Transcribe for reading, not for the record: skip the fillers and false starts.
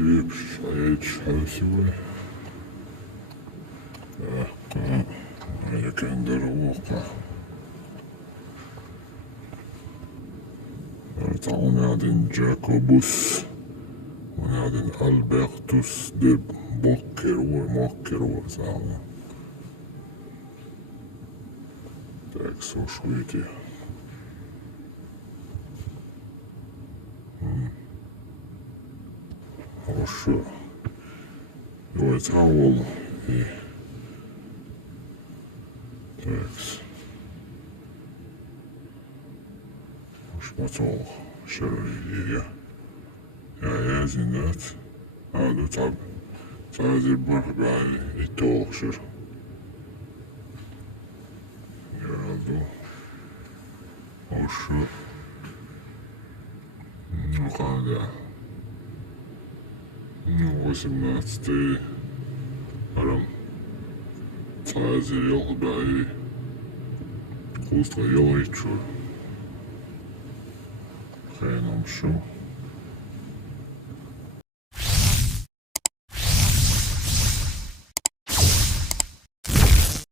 تجيب عيد شحال سواه هذا كان دروقة ونادن جاكوبوس ونادن ألبرتوس دي موكر سامو Так, слушайте. Хорошо. Давайте авол и... Такс. Шматол. Шария. Я зинат. Аду таб. Тазир барбали и толкшир. Яду. Хорошо. Ну, когда... 18 арам Тазир бай Куста Ялайчур Хайнам Шу